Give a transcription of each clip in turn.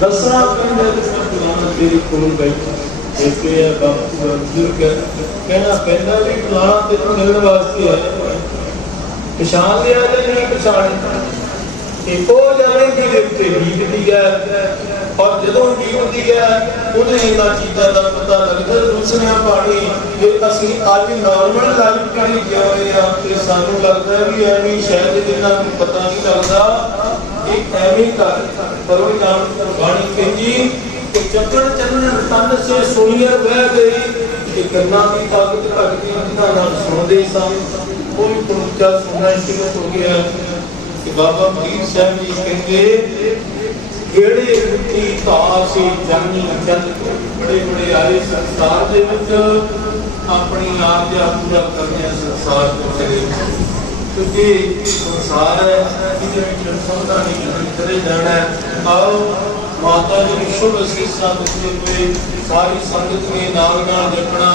ਦਸਰਾ ਪਿੰਡ ਦੇ ਤੇਰੀ ਕੋਲ ਬੈਠਾ ਇੱਥੇ ਹੈ ਬਾਪੂ ਬਜ਼ੁਰਗ ਕਹਿਣਾ ਪੈਂਦਾ ਵੀ ਫਲਾਣਾ ਤੈਨੂੰ ਮਿਲਣ ਵਾਸਤੇ ਆਇਆ ਪਛਾਣ ਲਿਆ ਜਾਂ ਨਹੀਂ ਪਛਾਣ ਤੇ ਉਹ ਜਾਣੇ ਕਿ ਦੇ ਉੱਤੇ ਬੀਤਦੀ ਹੈ। ਔਰ ਜਦੋਂ ਬੀਤਦੀ ਹੈ ਉਹਦੇ ਇਹਨਾਂ ਚੀਜ਼ਾਂ ਦਾ ਪਤਾ ਲੱਗਦਾ ਦੂਸਰਿਆਂ ਪਾਣੀ, ਜੇ ਅਸੀਂ ਅੱਜ ਨਾਰਮਲ ਲਾਈਫ ਕਰੀ ਜਾ ਰਹੇ ਤੇ ਸਾਨੂੰ ਲੱਗਦਾ ਵੀ ਐਵੇਂ ਸ਼ਾਇਦ ਇਹਨਾਂ ਨੂੰ ਪਤਾ ਨਹੀਂ ਲੱਗਦਾ। ਇਹ ਐਵੇਂ ਕਰ ਪਰ ਉਹ ਜਾਣ ਕਹਿੰਦੀ ਕਿ ਚੱਕਰ ਚੱਲਣ ਤਨ ਸੇ ਸੁਣੀਰ ਬਹਿ ਗਈ ਕਿ ਕੰਨਾਂ ਦੀ ਤਾਕਤ ਘਟ ਗਈ ਜਿਨ੍ਹਾਂ ਨਾਲ ਸੁਣਦੇ ਸਨ ਉਹ ਪੁਰਚਾ ਸੁਣਨਾ ਸ਼ੁਰੂ ਹੋ ਗਿਆ? ਕਿ ਬਾਬਾ ਫਰੀਦ ਸਾਹਿਬ ਜੀ ਕਹਿੰਦੇ ਕਿਹੜੇ ਮਿੱਟੀ ਧਾ ਸੀ ਜੰਨੀ ਚੰਦ ਬੜੇ ਬੜੇ ਆਏ ਸੰਸਾਰ ਦੇ ਵਿੱਚ, ਆਪਣੀ ਆਪ ਦਾ ਪੂਰਾ ਕਰਨਿਆ ਸੰਸਾਰ ਦੇ ਵਿੱਚ ਕਿਉਂਕਿ ਸੰਸਾਰ ਹੈ ਜਿਹਦੇ ਵਿੱਚ ਸੌਦਾ ਨਹੀਂ ਕਰੇ ਜਾਣਾ ਹੈ। ਆਓ, ਮਾਤਾ ਜੀ ਨੂੰ ਸ਼ੁਭ ਅਸੀਸਾਂ ਦਿੱਤੇ ਹੋਏ ਸਾਰੀ ਸੰਗਤ ਨੇ ਨਾਲ ਨਾਲ ਜਪਣਾ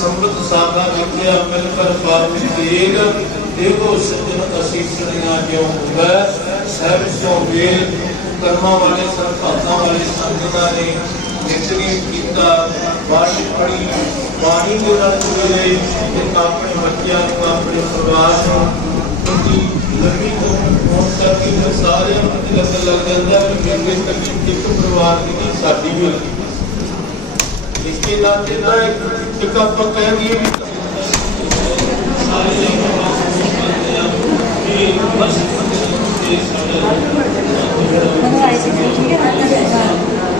ਸੰਬਤ ਸਾਗਾ ਵਿਖਿਆ ਮਿਲ ਕਰ ਪਾਪ ਤੇਗ ਦੇਵੋ ਸਜਣ ਅਸੀਸਣੀਆਂ ਜਿਉ ਹੁੰਦਾ ਸਹਿਬ ਸੋ ਵੇਲ, ਕਰਮਾਂ ਵਾਲੇ ਸਰਪਾਤਾਂ ਵਾਲੇ ਸੰਗਤਾਂ ਨੇ ਨਿਤਰੀ ਕੀਤਾ ਬਾਣੀ ਪੜੀ ਬਾਣੀ ਦੇ ਨਾਲ ਜੁੜੇ ਰਹੇ ਤੇ ਆਪਣੇ ਬੱਚਿਆਂ ਨੂੰ ਆਪਣੇ ਪਰਿਵਾਰ ਨੂੰ ਕਿਉਂਕਿ ਲੰਮੀ ਤੋਂ ਹੋਣ ਕਰਕੇ ਫਿਰ ਸਾਰਿਆਂ ਨੂੰ ਪਤਾ ਲੱਗਣ ਲੱਗ ਜਾਂਦਾ ਵੀ ਮੇਰੇ ਤੱਕ ਇੱਕ ਪਰਿਵਾਰ ਦੀ ਨਹੀਂ, ਸਾਡੀ ਵੀ ਲੱਗੀ ਇਸ ਕੇ ਨਾਤੇ ਨਾ ਇੱਕ ਇੱਕ ਆਪਾਂ ਕਹਿ ਦਈਏ ਵੀ ਸਾਰੇ ਇਹ ਬਸ ਇਹ ਸਾਡਾ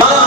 Ờ,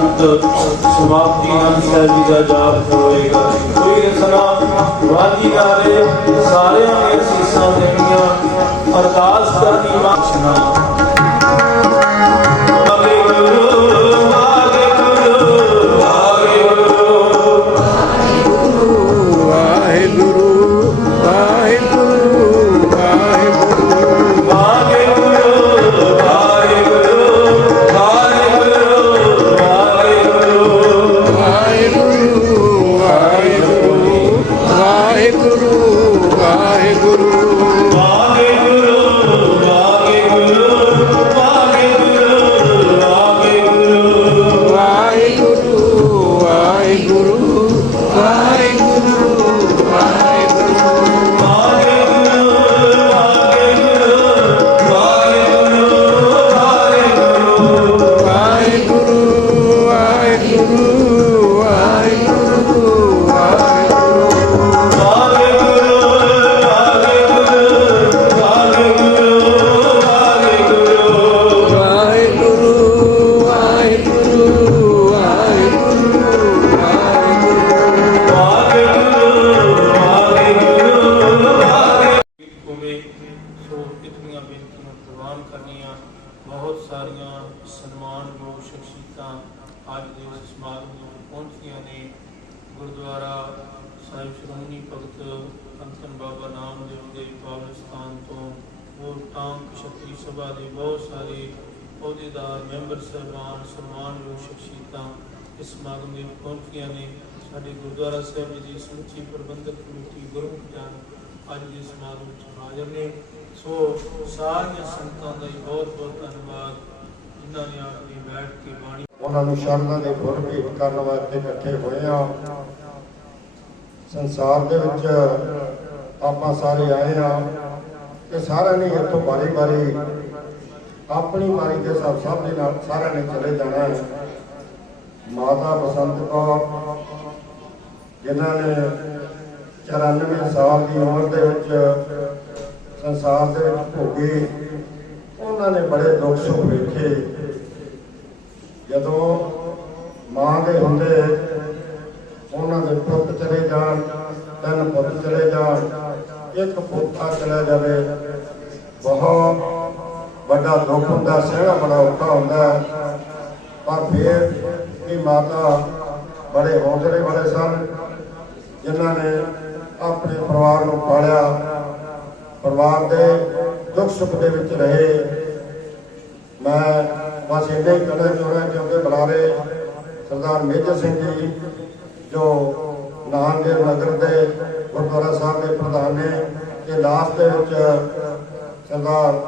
अंत समाप्ति हम सभी का जाप होएगा। कोई रसना वादी गारे सारे असीसा देनिया अरदास करनी वासना ਸਨਮਾਨਯੋਗ ਸ਼ਖਸੀਅਤਾਂ ਅੱਜ ਦੇ ਇਸ ਸਮਾਗਮ ਨੂੰ ਪਹੁੰਚੀਆਂ ਨੇ। ਗੁਰਦੁਆਰਾ ਸਾਹਿਬ ਸ਼੍ਰੋਮਣੀ ਭਗਤ ਕੰਤਨ ਬਾਬਾ ਨਾਮਦੇਵ ਦੇ ਪਾਵਨ ਸਥਾਨ ਤੋਂ ਹੋਰ ਟਾਂਕ ਛਤਰੀ ਸਭਾ ਦੇ ਬਹੁਤ ਸਾਰੇ ਅਹੁਦੇਦਾਰ, ਮੈਂਬਰ, ਸਹਿਬਾਨ ਸਨਮਾਨਯੋਗ ਸ਼ਖਸੀਅਤਾਂ ਇਸ ਸਮਾਗਮ ਦੇ ਵਿੱਚ ਪਹੁੰਚੀਆਂ ਨੇ। ਸਾਡੇ ਗੁਰਦੁਆਰਾ ਸਾਹਿਬ ਜੀ ਦੀ ਸਮੁੱਚੀ ਪ੍ਰਬੰਧਕ ਕਮੇਟੀ ਗੁਰਮੁਖ ਜਨ ਅੱਜ ਦੇ ਸਮਾਗਮ ਵਿੱਚ ਹਾਜ਼ਰ ਨੇ। ਸੋ ਸਾਰੀਆਂ ਸੰਗਤਾਂ ਦਾ ਹੀ ਬਹੁਤ ਬਹੁਤ ਧੰਨਵਾਦ। ਜਿਨ੍ਹਾਂ ਨੇ ਆ ਕੇ ਬੈਠ ਕੇ ਬਾਣੀ ਉਹਨਾਂ ਨੂੰ ਸ਼ਰਧਾ ਦੇ ਫੁੱਲ ਭੇਟ ਕਰਨ ਵਾਸਤੇ ਇਕੱਠੇ ਹੋਏ ਆ। ਸੰਸਾਰ ਦੇ ਵਿੱਚ ਆਪਾਂ ਸਾਰੇ ਆਏ ਆ ਤੇ ਸਾਰਿਆਂ ਨੇ ਇੱਥੋਂ ਬਾਰੀ ਬਾਰੀ ਆਪਣੀ ਵਾਰੀ ਦੇ ਹਿਸਾਬ ਸਭ ਦੇ ਨਾਲ ਸਾਰਿਆਂ ਨੇ ਚਲੇ ਜਾਣਾ ਹੈ। ਮਾਤਾ ਬਸੰਤ ਕੌਰ, ਜਿਨ੍ਹਾਂ ਨੇ 94 ਸਾਲ ਦੀ ਉਮਰ ਦੇ ਵਿੱਚ ਸੰਸਾਰ ਦੇ ਵਿੱਚ ਭੋਗੇ, ਉਹਨਾਂ ਨੇ ਬੜੇ ਦੁੱਖ ਸੁੱਖ ਵੇਖੇ। ਜਦੋਂ ਮਾਂ ਦੇ ਹੁੰਦੇ, ਉਹਨਾਂ ਦੇ ਪੁੱਤ ਚਲੇ ਜਾਣ, ਤਿੰਨ ਪੁੱਤ ਚਲੇ ਜਾਣ, ਇੱਕ ਪੁੱਤਾ ਚਲਾ ਜਾਵੇ। ਬਹੁਤ ਵੱਡਾ ਦੁੱਖ ਹੁੰਦਾ ਸਹਿਣਾ ਬੜਾ ਔਖਾ ਹੁੰਦਾ। ਪਰ ਫਿਰ ਇਹ ਮਾਤਾ ਬੜੇ ਹੌਸਲੇ ਵਾਲੇ ਸਨ, ਜਿਨ੍ਹਾਂ ਨੇ ਆਪਣੇ ਪਰਿਵਾਰ ਨੂੰ ਪਾਲਿਆ। ਪਰਿਵਾਰ ਦੇ ਦੁੱਖ ਸੁੱਖ ਦੇ ਵਿੱਚ ਰਹੇ। ਮੈਂ ਬਸ ਇੰਨੇ ਹੀ ਕਹਿਣਾ ਚਾਹੁੰਦਾ ਕਿਉਂਕਿ ਬੁਲਾਰੇ ਸਰਦਾਰ ਮੇਜਰ ਸਿੰਘ ਜੀ, ਜੋ ਨਾਨਦੇਵ ਨਗਰ ਦੇ ਗੁਰਦੁਆਰਾ ਸਾਹਿਬ ਦੇ ਪ੍ਰਧਾਨ ਨੇ ਤੇ ਲਾਸਟ ਦੇ ਵਿੱਚ ਸਰਦਾਰ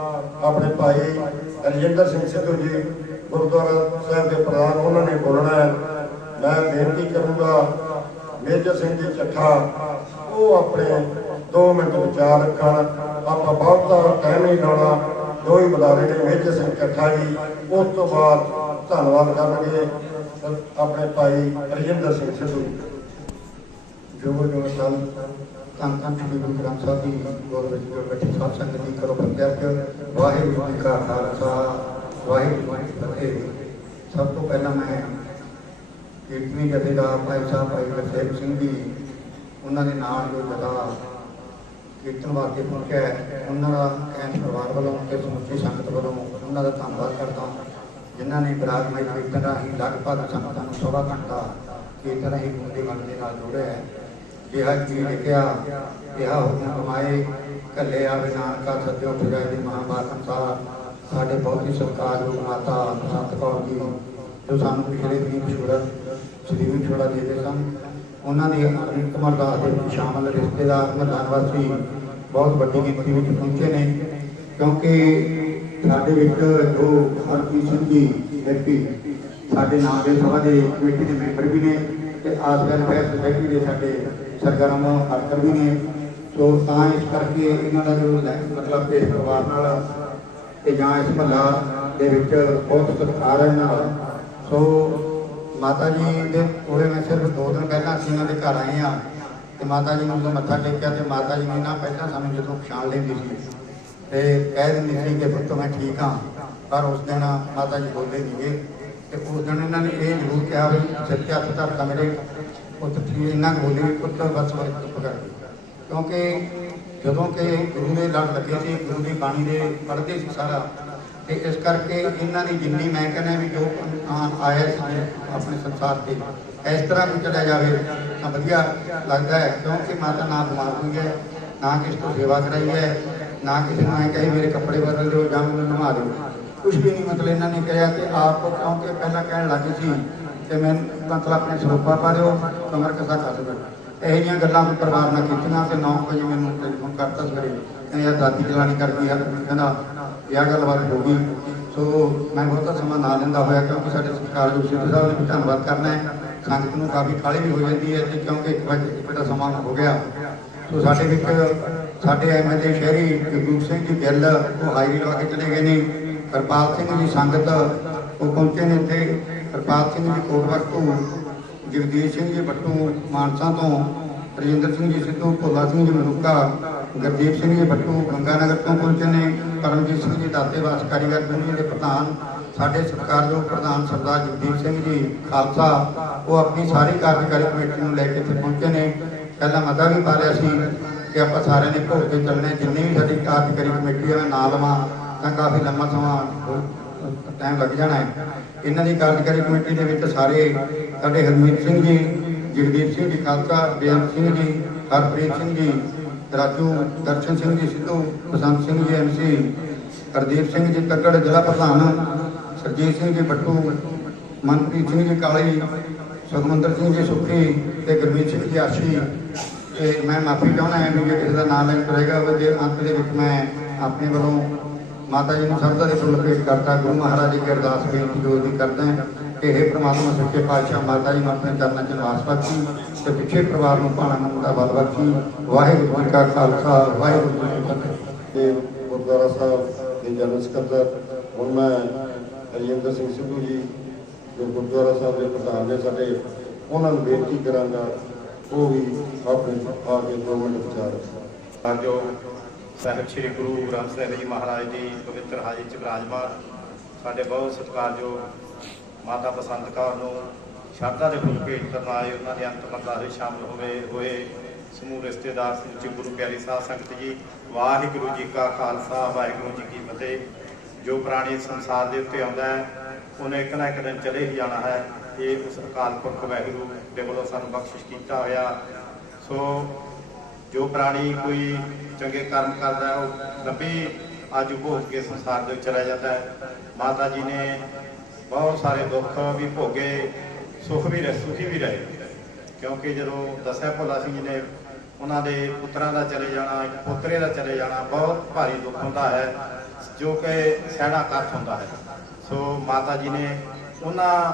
ਆਪਣੇ ਭਾਈ ਰਜਿੰਦਰ ਸਿੰਘ ਸਿੱਧੂ ਜੀ ਗੁਰਦੁਆਰਾ ਸਾਹਿਬ ਦੇ ਪ੍ਰਧਾਨ, ਉਹਨਾਂ ਨੇ ਬੋਲਣਾ ਹੈ, ਮੈਂ ਬੇਨਤੀ ਕਰੂੰਗਾ ਮੇਜਰ ਸਿੰਘ ਜੀ ਚੱਠਾ, ਉਹ ਆਪਣੇ 2 ਮਿੰਟ ਵਿਚਾਰ ਰੱਖਣ, ਆਪਾਂ ਬਹੁਤਾ ਟਾਈਮ ਨਹੀਂ ਲਾਉਣਾ। ਦੋ ਹੀ ਬੁਲਾਰੇ ਨੇ ਮੇਜਰ ਸਿੰਘ ਇਕੱਠਾ ਜੀ, ਉਸ ਤੋਂ ਬਾਅਦ ਧੰਨਵਾਦ ਕਰਨਗੇ ਆਪਣੇ ਭਾਈ ਰਜਿੰਦਰ ਸਿੰਘ ਸਿੱਧੂ। ਜੋ ਜੋ ਸਨ ਤਾਂ ਤਾਂ ਸ੍ਰੀ ਗੁਰੂ ਗ੍ਰੰਥ ਸਾਹਿਬ ਦੀ ਗੋਰ ਵਿੱਚ ਜੋ ਬੈਠੀ ਸਾਧ ਸੰਗਤ ਦੀ ਕਰੋ ਪ੍ਰਤਿਆਗ ਵਾਹਿਗੁਰੂ ਜੀ ਕਾ ਖਾਲਸਾ, ਵਾਹਿਗੁਰੂ ਜੀ ਕੀ ਫਤਿਹ। ਸਭ ਤੋਂ ਪਹਿਲਾਂ ਮੈਂ ਕੀਰਤਨੀ ਜਥੇਦਾਰ ਭਾਈ ਸਾਹਿਬ, ਭਾਈ ਗੁਰਸੇਵ ਸਿੰਘ ਜੀ, ਉਹਨਾਂ ਦੇ ਨਾਲ ਜੋ ਜਥਾ ਕੀਰਤਨ ਵਾਸਤੇ ਪਹੁੰਚਿਆ ਹੈ, ਉਹਨਾਂ ਦਾ ਐਨ ਪਰਿਵਾਰ ਵੱਲੋਂ ਤੇ ਸਮੁੱਚੀ ਸੰਗਤ ਵੱਲੋਂ ਉਹਨਾਂ ਦਾ ਧੰਨਵਾਦ ਕਰਦਾ ਜਿਨ੍ਹਾਂ ਨੇ ਬਰਾਗਮਈ ਕੀਰਤਨ ਰਾਹੀਂ ਲਗਭਗ ਸੰਗਤਾਂ ਨੂੰ ਸਵਾ ਘੰਟਾ ਕੀਰਤਨ ਰਾਹੀਂ ਗੁੰਦੇ ਗਣ ਦੇ ਨਾਲ ਜੋੜਿਆ ਹੈ। ਜਿਹਾ ਜੀ ਲਿਖਿਆ ਕਿਹਾ ਹੁਕਮ ਕਮਾਏ ਕੱਲੇ ਆਵੇ ਨਾਨਕਾ ਸੱਜੋ ਫਿਰਾਏ ਦੀ ਮਹਾਂਬਾਤ ਅਨਸਾਰ ਸਾਡੇ ਬਹੁਤ ਹੀ ਸਤਿਕਾਰਯੋਗ ਮਾਤਾ ਸੰਤ ਕੌਰ ਜੀ ਜੋ ਸਾਨੂੰ ਪਿਛਲੇ ਦਿਨੀ ਛੋੜਾ ਸ੍ਰੀ ਵਿਛੋੜਾ ਦੇ ਦੇ ਸਨ। ਉਹਨਾਂ ਦੇ ਕੁਮਾਰ ਦਾਸ ਦੇ ਵਿੱਚ ਸ਼ਾਮਲ ਰਿਸ਼ਤੇਦਾਰ ਮਹੱਲਾ ਨਿਵਾਸੀ ਬਹੁਤ ਵੱਡੀ ਗਿਣਤੀ ਵਿੱਚ ਪਹੁੰਚੇ ਨੇ, ਕਿਉਂਕਿ ਸਾਡੇ ਵਿੱਚ ਜੋ ਹਰਪ੍ਰੀਤ ਸਿੰਘ ਜੀ ਐਪੀ ਸਾਡੇ ਨਾਮ ਦੇ ਸਭਾ ਦੇ ਕਮੇਟੀ ਦੇ ਮੈਂਬਰ ਵੀ ਨੇ ਤੇ ਆਸ ਵੈਲਫੇਅਰ ਸੁਸਾਇਟੀ ਦੇ ਸਾਡੇ ਸਰਗਰਮ ਵਰਕਰ ਵੀ ਨੇ। ਸੋ ਤਾਂ ਇਸ ਕਰਕੇ ਇਹਨਾਂ ਦਾ ਜੋ ਮਤਲਬ ਇਸ ਪਰਿਵਾਰ ਨਾਲ ਤੇ ਜਾਂ ਇਸ ਮਹੱਲਾ ਦੇ ਵਿੱਚ ਬਹੁਤ ਸਤਿਕਾਰ ਹੈ ਇਹਨਾਂ ਸੋ ਮਾਤਾ ਜੀ ਦੇ ਕੋਲੇ ਮੈਂ ਸਿਰਫ ਦੋ ਦਿਨ ਪਹਿਲਾਂ ਅਸੀਂ ਉਹਨਾਂ ਦੇ ਘਰ ਆਏ ਆ ਤੇ ਮਾਤਾ ਜੀ ਨੂੰ ਜਦੋਂ ਮੱਥਾ ਟੇਕਿਆ ਤੇ ਮਾਤਾ ਜੀ ਨੇ ਨਾ ਪਹਿਲਾਂ ਸਾਨੂੰ ਜਦੋਂ ਪਛਾਣ ਲੈਂਦੀ ਸੀ ਤੇ ਕਹਿ ਦਿੰਦੀ ਸੀ ਕਿ ਪੁੱਤ ਮੈਂ ਠੀਕ ਹਾਂ, ਪਰ ਉਸ ਦਿਨ ਮਾਤਾ ਜੀ ਬੋਲਦੇ ਨਹੀਂਗੇ ਤੇ ਉਸ ਦਿਨ ਇਹਨਾਂ ਨੇ ਇਹ ਜ਼ਰੂਰ ਕਿਹਾ ਵੀ ਸਿਰ ਤੇ ਹੱਥ ਧਰਤਾ ਮੇਰੇ ਪੁੱਤ ਠੀਕ ਇਹਨਾਂ ਕੁ ਪੁੱਤ ਬਸ ਬਸ ਚੁੱਪ ਕਰ ਕਿਉਂਕਿ ਜਦੋਂ ਕਿ ਗੁਰੂ ਦੇ ਲੜ ਲੱਗੇ ਸੀ, ਗੁਰੂ ਦੀ ਬਾਣੀ ਦੇ ਪੜ੍ਹਦੇ ਸੀ ਸਾਰਾ ਤੇ ਇਸ ਕਰਕੇ ਇਹਨਾਂ ਦੀ ਜਿੰਨੀ ਮੈਂ ਕਹਿੰਦਾ ਵੀ ਜੋ ਆ- ਆਇਆ ਸੀ ਆਪਣੇ ਸੰਸਾਰ ਤੇ, ਇਸ ਤਰ੍ਹਾਂ ਵੀ ਚਲਾ ਜਾਵੇ ਤਾਂ ਵਧੀਆ ਲੱਗਦਾ ਹੈ, ਕਿਉਂਕਿ ਮਾਤਾ ਨਾ ਬਿਮਾਰ ਹੋਈ ਹੈ, ਨਾ ਕਿਸ ਤੋਂ ਸੇਵਾ ਕਰਾਈ ਹੈ, ਨਾ ਕਿਸੇ ਨੂੰ ਐ ਕਹੇ ਮੇਰੇ ਕੱਪੜੇ ਬਦਲ ਦਿਓ ਜਾਂ ਮੈਨੂੰ ਨਵਾ ਦਿਓ। ਕੁਝ ਵੀ ਨਹੀਂ ਮਤਲਬ ਇਹਨਾਂ ਨੇ ਕਿਹਾ ਤੇ ਆਪ ਕਿਉਂਕਿ ਪਹਿਲਾਂ ਕਹਿਣ ਲੱਗੇ ਸੀ ਕਿ ਮੈਂ ਮਤਲਬ ਆਪਣੇ ਸਰੂਪਾ ਪਾ ਦਿਓ, ਕਮਰ ਕਸਾ ਕਰ ਦਿਓ ਇਹ ਜਿਹੀਆਂ ਗੱਲਾਂ ਪਰਿਵਾਰ ਨਾਲ ਕੀਤੀਆਂ ਤੇ 9 ਵਜੇ ਮੈਨੂੰ ਟੈਲੀਫੋਨ ਕਰਤਾ ਸਵੇਰੇ, ਕਹਿੰਦਾ ਯਾਰ ਦਾਦੀ ਚਲਾਣੀ ਕਰਦੀ ਗਈ ਕਹਿੰਦਾ ਇਹ ਗੱਲਬਾਤ ਹੋ ਗਈ? ਸੋ ਮੈਂ ਬਹੁਤਾ ਸਮਾਂ ਨਾ ਲੈਂਦਾ ਹੋਇਆ ਕਿਉਂਕਿ ਸਾਡੇ ਸਤਿਕਾਰਯੋਗ ਸਿੱਧੂ ਸਾਹਿਬ ਨੇ ਵੀ ਧੰਨਵਾਦ ਕਰਨਾ ਹੈ। ਸੰਗਤ ਨੂੰ ਕਾਫੀ ਕਾਹਲੀ ਵੀ ਹੋ ਜਾਂਦੀ ਹੈ ਤੇ ਕਿਉਂਕਿ ਇੱਕ ਵਜੇ ਇੱਕ ਦਾ ਸਮਾਂ ਹੋ ਗਿਆ। ਸੋ ਸਾਡੇ ਵਿੱਚ ਸਾਡੇ ਐਮਐਲਏ ਸ਼ਹਿਰੀ ਜਗਰੂਪ ਸਿੰਘ ਜੀ ਗਿੱਲ, ਉਹ ਹਾਈਵੇ ਲਵਾ ਕੇ ਚਲੇ ਗਏ ਨੇ। ਹਰਪਾਲ ਸਿੰਘ ਜੀ ਸੰਗਤ, ਉਹ ਪਹੁੰਚੇ ਨੇ ਇੱਥੇ। ਹਰਪਾਲ ਸਿੰਘ ਜੀ ਕੋਟਵਰ ਤੋਂ, ਜਗਦੀਸ਼ ਸਿੰਘ ਜੀ ਬੱਟੂ ਮਾਨਸਾ ਤੋਂ, ਰਜਿੰਦਰ ਸਿੰਘ ਜੀ ਸਿੱਧੂ, ਭੋਲਾ ਸਿੰਘ ਜੀ ਮਨੁੱਕਾ, ਗੁਰਦੀਪ ਸਿੰਘ ਜੀ ਬੱਟੂ ਗੰਗਾਨਗਰ ਤੋਂ ਪਹੁੰਚੇ ਨੇ। ਪਰਮਜੀਤ ਸਿੰਘ ਜੀ ਦਾਤੇਵਾਸ ਕਾਰੀਗਰ ਦੁਨੀਆ ਦੇ ਪ੍ਰਧਾਨ, ਸਾਡੇ ਸਤਿਕਾਰਯੋਗ ਪ੍ਰਧਾਨ ਸਰਦਾਰ ਜਗਦੀਪ ਸਿੰਘ ਜੀ, ਖਾਲਸਾ, ਉਹ ਆਪਣੀ ਸਾਰੀ ਕਾਰਜਕਾਰੀ ਕਮੇਟੀ ਨੂੰ ਲੈ ਕੇ ਇੱਥੇ ਪਹੁੰਚੇ ਨੇ। ਪਹਿਲਾਂ ਮਤਾ ਵੀ ਪਾ ਲਿਆ ਸੀ ਕਿ ਆਪਾਂ ਸਾਰਿਆਂ ਨੇ ਭੋਗ ਤੇ ਚੱਲਣੇ ਜਿੰਨੀ ਵੀ ਸਾਡੀ ਕਾਰਜਕਾਰੀ ਕਮੇਟੀ ਹੈ, ਮੈਂ ਨਾਂ ਲਵਾਂ ਤਾਂ ਕਾਫੀ ਲੰਮਾ ਸਮਾਂ ਟਾਈਮ ਲੱਗ ਜਾਣਾ ਹੈ। ਇਹਨਾਂ ਦੀ ਕਾਰਜਕਾਰੀ ਕਮੇਟੀ ਦੇ ਵਿੱਚ ਸਾਰੇ ਸਾਡੇ ਹਰਮੀਤ ਸਿੰਘ ਜੀ, ਜਗਦੀਪ ਸਿੰਘ ਜੀ, ਖਾਲਸਾ, ਬੇਅੰਤ ਸਿੰਘ ਜੀ, ਹਰਪ੍ਰੀਤ ਸਿੰਘ ਜੀ ਰਾਜੂ ਦਰਸ਼ਨ ਸਿੰਘ ਜੀ ਸਿੱਧੂ, ਬਸੰਤ ਸਿੰਘ ਜੀ ਐਮਸੀ ਹਰਦੀਪ ਸਿੰਘ ਜੀ ਕੱਕੜ ਜ਼ਿਲ੍ਹਾ ਪ੍ਰਧਾਨ, ਸਰਜੀਤ ਸਿੰਘ ਜੀ ਬੱਟੂ, ਮਨਪ੍ਰੀਤ ਸਿੰਘ ਜੀ ਕਾਲੀ, ਸੁਖਮੰਦਰ ਸਿੰਘ ਜੀ ਸੁੱਖੀ ਤੇ ਗੁਰਮੀਤ ਸਿੰਘ ਜੀ ਆਸ਼ੀ। ਤੇ ਮੈਂ ਮਾਫੀ ਚਾਹੁੰਦਾ ਹਾਂ ਵੀ ਕਿਸੇ ਦਾ ਨਾਮ ਲੈਣ ਕਰੇਗਾ ਜੇ ਅੰਤ ਦੇ ਵਿੱਚ ਮੈਂ ਆਪਣੇ ਵੱਲੋਂ ਮਾਤਾ ਜੀ ਨੂੰ ਸ਼ਬਦਾਂ ਦੇ ਫੁੱਲ ਭੇਟ ਕਰਤਾ, ਗੁਰੂ ਮਹਾਰਾਜ ਜੀ ਦੀ ਅਰਦਾਸ ਬੇਨਤੀ ਜੋ ਦੀ ਕਰਦਾ ਹਾਂ ਕਿ ਇਹ ਪ੍ਰਮਾਤਮਾ ਸੱਚੇ ਪਾਤਸ਼ਾਹ ਮਾਤਾ ਜੀ ਆਪਣੇ ਚਰਨਾਂ 'ਚ ਨਿਵਾਸ ਬਖਸ਼ੀ ਤੇ ਪਿੱਛੇ ਪਰਿਵਾਰ ਨੂੰ ਭਾਣਾ ਨੂੰ ਦਾ ਬਲ ਬਖਸ਼ੀ। ਵਾਹਿਗੁਰੂ ਜੀ ਕਾ ਖਾਲਸਾ ਵਾਹਿਗੁਰੂ ਜੀ ਕੀ ਫਤਿਹ। ਤੇ ਗੁਰਦੁਆਰਾ ਸਾਹਿਬ ਦੇ ਜਨਰਲ ਸਕੱਤਰ ਹੁਣ ਮੈਂ ਰਜਿੰਦਰ ਸਿੰਘ ਸਿੱਧੂ ਜੀ ਜੋ ਗੁਰਦੁਆਰਾ ਸਾਹਿਬ ਦੇ ਪ੍ਰਧਾਨ ਨੇ ਸਾਡੇ ਉਹਨਾਂ ਨੂੰ ਬੇਨਤੀ ਕਰਾਂਗਾ ਉਹ ਵੀ ਆਪਣੇ ਆ ਕੇ ਦੋ ਮਿੰਟ ਵਿਚਾਰ ਤਾਂ ਜੋ ਸਾਹਿਬ ਸ੍ਰੀ ਗੁਰੂ ਗ੍ਰੰਥ ਸਾਹਿਬ ਜੀ ਮਹਾਰਾਜ ਦੀ ਪਵਿੱਤਰ ਹਾਜ਼ਰੀ ਚ ਵਿਰਾਜਮਾਨ ਸਾਡੇ ਬਹੁਤ ਸਤਿਕਾਰਯੋਗ ਮਾਤਾ ਬਸੰਤ ਕੌਰ ਨੂੰ ਸ਼ਰਧਾ ਦੇ ਫੁੱਲ ਭੇਟ ਕਰਨ ਆਏ। ਉਹਨਾਂ ਦੇ ਅੰਤਮ ਅਰਦਾਸ ਵਿੱਚ ਸ਼ਾਮਲ ਹੋਵੇ ਹੋਏ ਸਮੂਹ ਰਿਸ਼ਤੇਦਾਰ ਸਮੁੱਚੀ ਗੁਰੂ ਪਿਆਰੀ ਸਾਧ ਸੰਗਤ ਜੀ। ਵਾਹਿਗੁਰੂ ਜੀ ਕਾ ਖਾਲਸਾ, ਵਾਹਿਗੁਰੂ ਜੀ ਕੀ ਫਤਿਹ। ਜੋ ਪ੍ਰਾਣੀ ਸੰਸਾਰ ਦੇ ਉੱਤੇ ਆਉਂਦਾ ਹੈ, ਉਹਨੇ ਇੱਕ ਨਾ ਇੱਕ ਦਿਨ ਚਲੇ ਹੀ ਜਾਣਾ ਹੈ। ਇਹ ਉਸ ਅਕਾਲ ਪੁਰਖ ਵਾਹਿਗੁਰੂ ਦੇ ਵੱਲੋਂ ਸਾਨੂੰ ਬਖਸ਼ਿਸ਼ ਕੀਤਾ ਹੋਇਆ। ਸੋ ਜੋ ਪ੍ਰਾਣੀ ਕੋਈ ਚੰਗੇ ਕਰਮ ਕਰਦਾ ਉਹ ਲੰਬੀ ਅੱਜ ਭੋਗ ਕੇ ਸੰਸਾਰ ਦੇ ਵਿੱਚ ਚਲਾ ਜਾਂਦਾ ਹੈ। ਮਾਤਾ ਜੀ ਨੇ ਬਹੁਤ ਸਾਰੇ ਦੁੱਖ ਵੀ ਭੋਗੇ, ਸੁਖ ਵੀ ਰਹੇ, ਸੁਖੀ ਵੀ ਰਹੇ। ਕਿਉਂਕਿ ਜਦੋਂ ਦੱਸਿਆ ਭੋਲਾ ਸਿੰਘ ਜੀ ਨੇ, ਉਹਨਾਂ ਦੇ ਪੁੱਤਰਾਂ ਦਾ ਚਲੇ ਜਾਣਾ, ਇੱਕ ਪੋਤਰੇ ਦਾ ਚਲੇ ਜਾਣਾ, ਬਹੁਤ ਭਾਰੀ ਦੁੱਖ ਹੁੰਦਾ ਹੈ, ਜੋ ਕਿ ਸਹਿਣਾ ਕੱਟ ਹੁੰਦਾ ਹੈ। ਸੋ ਮਾਤਾ ਜੀ ਨੇ ਉਹਨਾਂ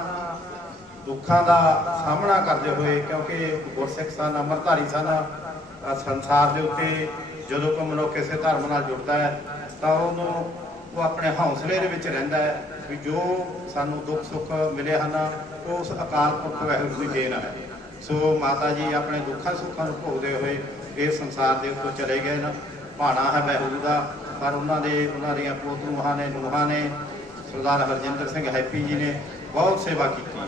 ਦੁੱਖਾਂ ਦਾ ਸਾਹਮਣਾ ਕਰਦੇ ਹੋਏ, ਕਿਉਂਕਿ ਗੁਰਸਿੱਖ ਸਨ, ਅੰਮ੍ਰਿਤਧਾਰੀ ਸਨ ਸੰਸਾਰ ਦੇ ਉੱਤੇ ਜਦੋਂ ਕੋਈ ਮਨੁੱਖ ਕਿਸੇ ਧਰਮ ਨਾਲ ਜੁੜਦਾ ਹੈ, ਤਾਂ ਉਹਨੂੰ, ਉਹ ਆਪਣੇ ਹੌਸਲੇ ਦੇ ਵਿੱਚ ਰਹਿੰਦਾ ਹੈ। ਵੀ ਜੋ ਸਾਨੂੰ ਦੁੱਖ ਸੁੱਖ ਮਿਲੇ ਹਨ, ਉਸ ਅਕਾਲ ਪੁਰਖ ਵਾਹਿਗੁਰੂ ਦੀ ਦੇਣ ਹੈ। ਸੋ ਮਾਤਾ ਜੀ ਆਪਣੇ ਦੁੱਖਾਂ ਸੁੱਖਾਂ ਨੂੰ ਭੋਗਦੇ ਹੋਏ ਇਹ ਸੰਸਾਰ ਦੇ ਉੱਤੋਂ ਚਲੇ ਗਏ ਨੇ ਭਾਣਾ ਹੈ ਵਾਹਿਗੁਰੂ ਦਾ, ਪਰ ਉਹਨਾਂ ਦੇ, ਉਹਨਾਂ ਦੀਆਂ ਪੋਤ ਨੂੰਹਾਂ ਨੇ ਨੂੰਹਾਂ ਨੇ, ਸਰਦਾਰ ਹਰਜਿੰਦਰ ਸਿੰਘ ਹੈਪੀ ਜੀ ਨੇ ਬਹੁਤ ਸੇਵਾ ਕੀਤੀ ਹੈ।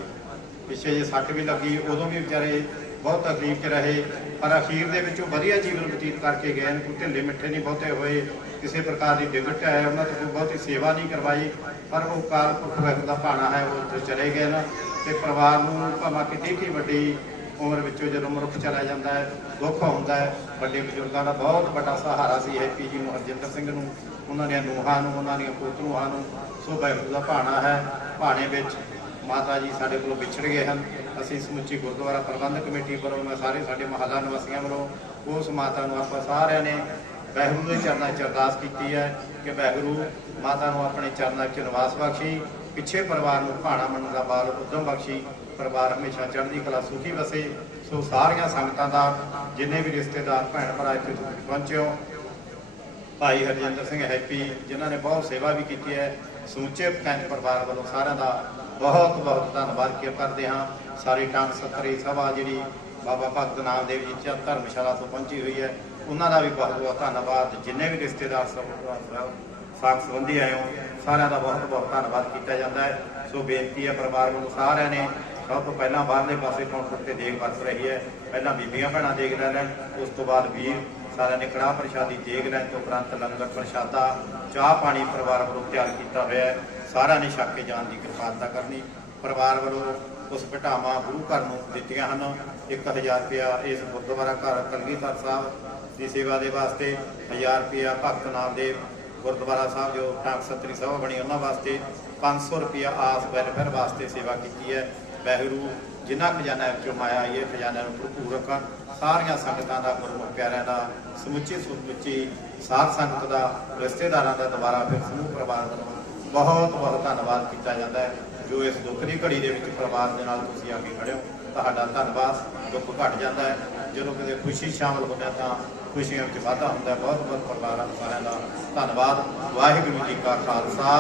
ਪਿੱਛੇ ਜੇ ਸੱਟ ਵੀ ਲੱਗੀ, ਉਦੋਂ ਵੀ ਵਿਚਾਰੇ ਬਹੁਤ ਤਕਲੀਫ 'ਚ ਰਹੇ, ਪਰ ਅਖੀਰ ਦੇ ਵਿੱਚ ਉਹ ਵਧੀਆ ਜੀਵਨ ਬਤੀਤ ਕਰਕੇ ਗਏ ਨੇ ਕੋਈ ਢਿੱਲੇ ਮਿੱਠੇ ਨਹੀਂ ਬਹੁਤੇ ਹੋਏ, ਕਿਸੇ ਪ੍ਰਕਾਰ ਦੀ ਡਿਗਟ ਹੈ, ਉਹਨਾਂ ਤੋਂ ਕੋਈ ਬਹੁਤੀ ਸੇਵਾ ਨਹੀਂ ਕਰਵਾਈ। ਪਰ ਉਹ ਕਾਲ ਪੁਰਖ ਵਾਹਿਗੁਰੂ ਦਾ ਭਾਣਾ ਹੈ, ਉਹ ਉੱਥੇ ਚਲੇ ਗਏ ਨੇ ਤੇ ਪਰਿਵਾਰ ਨੂੰ ਭਾਵੇਂ ਕਿਤੇ ਕੀ ਵੱਡੀ ਉਮਰ ਵਿੱਚੋਂ ਜਦੋਂ ਮਨੁੱਖ ਚਲਾ ਜਾਂਦਾ ਹੈ, ਦੁੱਖ ਹੁੰਦਾ ਹੈ, ਵੱਡੇ ਬਜ਼ੁਰਗਾਂ ਦਾ ਬਹੁਤ ਵੱਡਾ ਸਹਾਰਾ ਸੀ ਹੈਪੀ ਜੀ ਨੂੰ ਹਰਜਿੰਦਰ ਸਿੰਘ ਨੂੰ, ਉਹਨਾਂ ਦੀਆਂ ਨੂਹਾਂ ਨੂੰ, ਉਹਨਾਂ ਦੀਆਂ ਪੋਤਰੂਆਂ ਨੂੰ, ਸੋ ਵਾਹਿਗੁਰੂ ਦਾ ਭਾਣਾ ਹੈ, ਭਾਣੇ ਵਿੱਚ ਮਾਤਾ ਜੀ ਸਾਡੇ ਕੋਲੋਂ ਵਿਛੜ ਗਏ ਹਨ। ਅਸੀਂ ਸਮੁੱਚੀ ਗੁਰਦੁਆਰਾ ਪ੍ਰਬੰਧਕ ਕਮੇਟੀ ਵੱਲੋਂ, ਮੈਂ ਸਾਰੇ ਸਾਡੇ ਮਹੱਲਾ ਨਿਵਾਸੀਆਂ ਵੱਲੋਂ, ਉਸ ਮਾਤਾ ਨੂੰ ਆਪਾਂ ਸਾਰਿਆਂ ਨੇ ਵਾਹਿਗੁਰੂ ਦੇ ਚਰਨਾਂ 'ਚ ਅਰਦਾਸ ਕੀਤੀ ਹੈ ਕਿ ਵਾਹਿਗੁਰੂ ਮਾਤਾ ਨੂੰ ਆਪਣੇ ਚਰਨਾਂ 'ਚ ਨਿਵਾਸ ਬਖਸ਼ੀ, ਪਿੱਛੇ ਪਰਿਵਾਰ ਨੂੰ ਭਾਣਾ ਮੰਨਣ ਦਾ ਬਾਲ ਉਦਮ ਬਖਸ਼ੀ, ਪਰਿਵਾਰ ਹਮੇਸ਼ਾ ਚੜ੍ਹਦੀ ਕਲਾ ਸੁਖੀ ਵਸੇ, ਸੋ ਸਾਰੀਆਂ ਸੰਗਤਾਂ ਦਾ, ਜਿੰਨੇ ਵੀ ਰਿਸ਼ਤੇਦਾਰ ਭੈਣ ਭਰਾ ਇੱਥੇ ਤੁਸੀਂ ਪਹੁੰਚੇ ਭਾਈ ਹਰਜਿੰਦਰ ਸਿੰਘ ਹੈਪੀ, ਜਿਨ੍ਹਾਂ ਨੇ ਬਹੁਤ ਸੇਵਾ ਵੀ ਕੀਤੀ ਹੈ, ਸਮੁੱਚੇ ਕੈਂਟ ਪਰਿਵਾਰ ਵੱਲੋਂ ਸਾਰਿਆਂ ਦਾ ਬਹੁਤ ਬਹੁਤ ਧੰਨਵਾਦ ਕੀ ਕਰਦੇ ਹਾਂ। ਸਾਰੀ ਟਾਂਗ ਸੱਤਰੀ ਸਭਾ ਜਿਹੜੀ ਬਾਬਾ ਭਗਤ ਨਾਮਦੇਵ ਜੀ ਧਰਮਸ਼ਾਲਾ ਤੋਂ ਪਹੁੰਚੀ ਹੋਈ ਹੈ ਉਹਨਾਂ ਦਾ ਵੀ ਬਹੁਤ ਬਹੁਤ ਧੰਨਵਾਦ। ਜਿੰਨੇ ਵੀ ਰਿਸ਼ਤੇਦਾਰ ਸਭ ਸਾਥ ਸੰਬੰਧੀ ਆਏ ਹੋ, ਸਾਰਿਆਂ ਦਾ ਬਹੁਤ ਬਹੁਤ ਧੰਨਵਾਦ ਕੀਤਾ ਜਾਂਦਾ ਹੈ। ਸੋ ਬੇਨਤੀ ਹੈ ਪਰਿਵਾਰ ਵੱਲੋਂ ਸਾਰਿਆਂ ਨੇ ਸਭ ਤੋਂ ਪਹਿਲਾਂ ਬਾਹਰਲੇ ਪਾਸੇ ਕਾਊਂਟਰ ਤੇ ਦੇਖ ਵਰਤ ਰਹੀ ਹੈ। ਪਹਿਲਾਂ ਬੀਬੀਆਂ ਭੈਣਾਂ ਦੇਗ ਲੈ ਲੈਣ, ਉਸ ਤੋਂ ਬਾਅਦ ਵੀਰ, ਸਾਰਿਆਂ ਨੇ ਕੜਾਹ ਪ੍ਰਸ਼ਾਦੀ ਦੇਗ ਲੈਣ ਤੋਂ ਉਪਰੰਤ ਲੰਗਰ ਪ੍ਰਸ਼ਾਦਾ, ਚਾਹ ਪਾਣੀ ਪਰਿਵਾਰ ਵੱਲੋਂ ਤਿਆਰ ਕੀਤਾ ਹੋਇਆ ਹੈ। ਸਾਰਿਆਂ ਨੇ ਛਕ ਕੇ ਜਾਣ ਦੀ ਕਿਰਪਾਲਤਾ ਕਰਨੀ। ਪਰਿਵਾਰ ਵੱਲੋਂ ਉਸ ਭਟਾਵਾਂ ਗੁਰੂ ਘਰ ਨੂੰ ਦਿੱਤੀਆਂ ਹਨ। 1000 ਰੁਪਇਆ ਇਸ ਗੁਰਦੁਆਰਾ ਘਰ ਕਲਗੀਧਰ ਸਾਹਿਬ ਦੀ ਸੇਵਾ ਦੇ ਵਾਸਤੇ 1000 ਰੁਪਇਆ ਭਗਤ ਨਾਮਦੇਵ ਗੁਰਦੁਆਰਾ ਸਾਹਿਬ, ਜੋ ਟਾਕ ਸਤਰੀ ਸਭਾ ਬਣੀ, ਉਹਨਾਂ ਵਾਸਤੇ 500 ਰੁਪਇਆ ਆਸ ਵੈਲਫੇਅਰ ਵਾਸਤੇ ਸੇਵਾ ਕੀਤੀ ਹੈ। ਬਹਿਰੂ ਜਿਨ੍ਹਾਂ ਖਜ਼ਾਨਾ ਵਿੱਚੋਂ ਮਾਇਆ ਆਈ ਖਜ਼ਾਨਾ ਨੂੰ ਭਰਪੂਰ ਰੱਖਣ ਸਾਰੀਆਂ ਸੰਗਤਾਂ ਦਾ ਗੁਰਮੁਖ ਪਿਆਰਿਆਂ ਦਾ, ਸਮੁੱਚੀ ਸਮੁੱਚੀ ਸਾਧ ਸੰਗਤ ਦਾ, ਰਿਸ਼ਤੇਦਾਰਾਂ ਦਾ ਦੁਬਾਰਾ ਫਿਰ ਸਮੂਹ ਪਰਿਵਾਰ ਵੱਲੋਂ ਬਹੁਤ ਬਹੁਤ ਧੰਨਵਾਦ ਕੀਤਾ ਜਾਂਦਾ ਹੈ। ਜੋ ਇਸ ਦੁੱਖ ਦੀ ਘੜੀ ਦੇ ਵਿੱਚ ਪਰਿਵਾਰ ਦੇ ਨਾਲ ਤੁਸੀਂ ਆ ਕੇ ਖੜੇ ਹੋ, ਤੁਹਾਡਾ ਧੰਨਵਾਦ ਦੁੱਖ ਘਟ ਜਾਂਦਾ ਹੈ। ਜਦੋਂ ਕਿਤੇ ਖੁਸ਼ੀ ਸ਼ਾਮਲ ਹੁੰਦਾ ਤਾਂ ਖੁਸ਼ੀਆਂ ਵਿੱਚ ਵਾਧਾ ਹੁੰਦਾ ਬਹੁਤ ਬਹੁਤ ਪਰਿਵਾਰਾਂ ਸਾਰਿਆਂ ਦਾ ਧੰਨਵਾਦ। ਵਾਹਿਗੁਰੂ ਜੀ ਕਾ ਖਾਲਸਾ,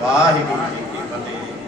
ਵਾਹਿਗੁਰੂ ਜੀ ਕੀ ਫਤਿਹ।